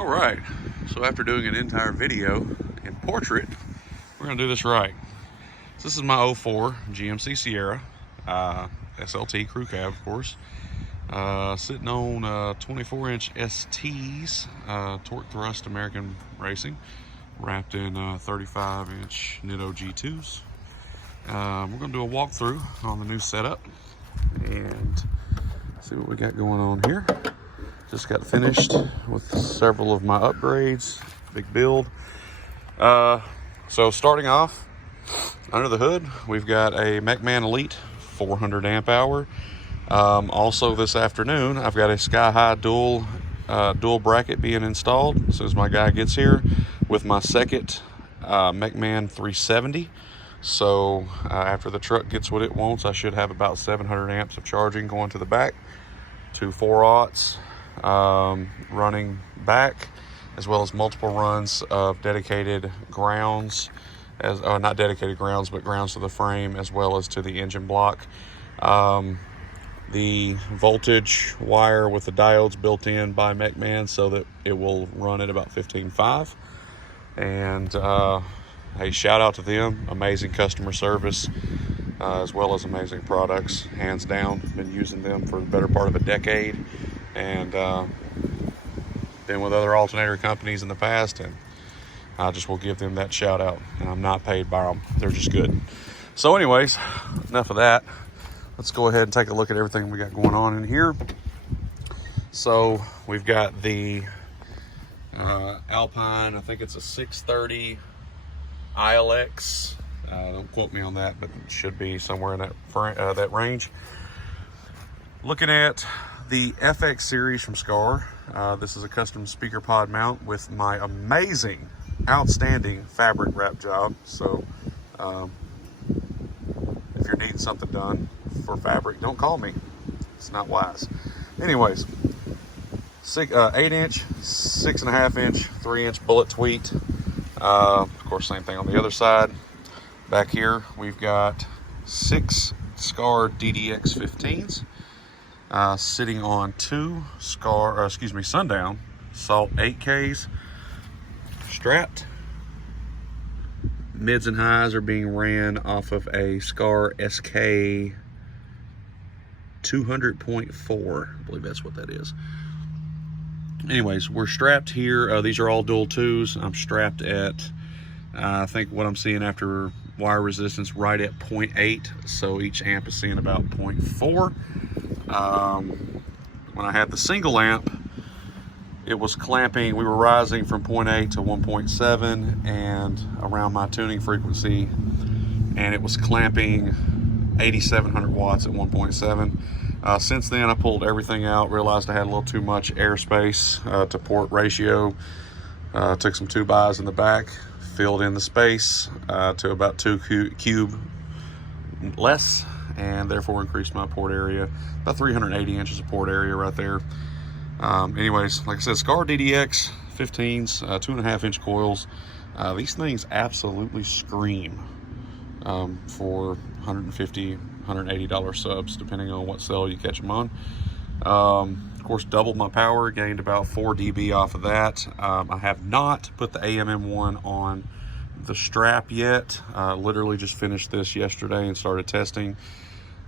All right, so after doing an entire video in portrait, we're gonna do this right. So this is my 04 GMC Sierra, SLT Crew Cab, of course. Sitting on 24-inch STs, torque thrust American Racing, wrapped in 35-inch Nitto G2s. We're gonna do a walkthrough on the new setup and see what we got going on here. Just got finished with several of my upgrades, big build. So starting off, under the hood, we've got a Mechman Elite 400 amp hour. Also this afternoon, I've got a Sky High dual bracket being installed as soon as my guy gets here with my second Mechman 370. So after the truck gets what it wants, I should have about 700 amps of charging going to the back, 2 4-aughts running back, as well as multiple runs of dedicated grounds, as not dedicated grounds, but grounds to the frame as well as to the engine block. The voltage wire with the diodes built in by Mechman so that it will run at about 15.5. And hey, shout out to them, amazing customer service, as well as amazing products, hands down. Been using them for the better part of a decade, and been with other alternator companies in the past, and I just will give them that shout out, and I'm not paid by them. They're just good. So anyways, enough of that. Let's go ahead and take a look at everything we got going on in here. So we've got the Alpine, I think it's a 630 ILX. Don't quote me on that, but it should be somewhere in that range. Looking at the FX series from Skar. This is a custom speaker pod mount with my amazing, outstanding fabric wrap job. So if you're needing something done for fabric, don't call me. It's not wise. Anyways, 8-inch, 6.5-inch, 3-inch bullet tweet. Of course, same thing on the other side. Back here, we've got 6 Skar DDX 15's. Sitting on 2 Sundown Salt 8Ks strapped. Mids and highs are being ran off of a Skar Sk200.4. I believe that's what that is. Anyways, we're strapped here. These are all dual 2s. I'm strapped at, I think what I'm seeing after wire resistance, right at 0.8. So each amp is seeing about 0.4. When I had the single amp, it was clamping. We were rising from 0.8 to 1.7 and around my tuning frequency, and it was clamping 8,700 watts at 1.7. Since then, I pulled everything out, realized I had a little too much airspace to port ratio. Took some 2x in the back, filled in the space to about 2 cube less, and therefore increased my port area, about 380 inches of port area right there. Anyways, like I said, Skar DDX 15's, 2.5-inch coils. These things absolutely scream for $150, $180 subs, depending on what cell you catch them on. Of course, doubled my power, gained about 4 dB off of that. I have not put the AMM1 on the strap yet. Literally just finished this yesterday and started testing.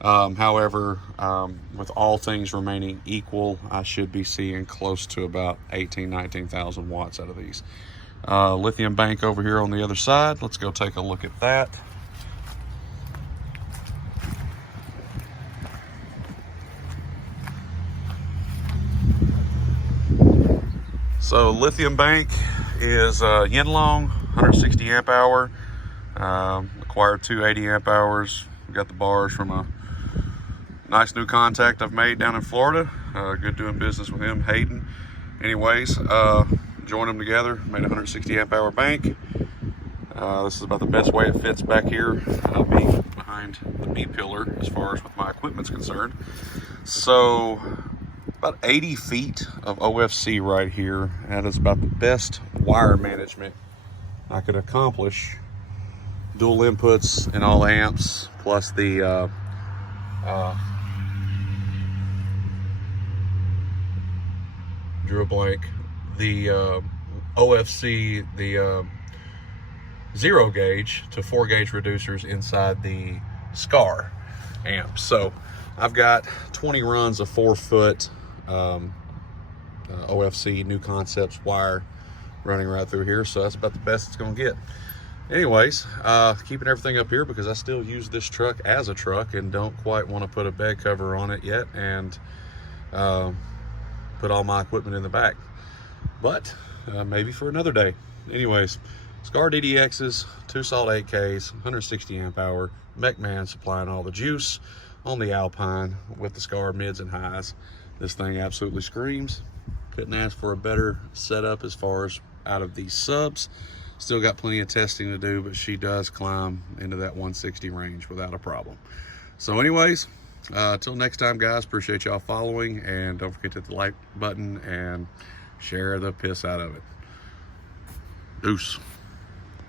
However, with all things remaining equal, I should be seeing close to about 19,000 watts out of these. Lithium bank over here on the other side. Let's go take a look at that. So lithium bank is Yinlong, 160 amp hour. Acquired 2 80 amp hours. We got the bars from a nice new contact I've made down in Florida. Good doing business with him, Hayden. Anyways, joined them together, made a 160 amp hour bank. This is about the best way it fits back here, being behind the B pillar as far as with my equipment's concerned. So about 80 feet of OFC right here. That is about the best wire management I could accomplish. Dual inputs and all amps, plus the drew a blank, the OFC, the 0 gauge to 4 gauge reducers inside the Skar amp. So I've got 20 runs of 4-foot OFC Knu Konceptz wire running right through here, so that's about the best it's going to get. Anyways, keeping everything up here because I still use this truck as a truck and don't quite want to put a bed cover on it yet and put all my equipment in the back, but maybe for another day. Anyways, Skar DDX's 2-salt 8Ks, 160 amp hour, Mechman supplying all the juice on the Alpine with the Skar mids and highs. This thing absolutely screams. Couldn't ask for a better setup as far as out of these subs. Still got plenty of testing to do, but she does climb into that 160 range without a problem. So anyways, till next time, guys, appreciate y'all following, and don't forget to hit the like button and share the piss out of it. Deuce.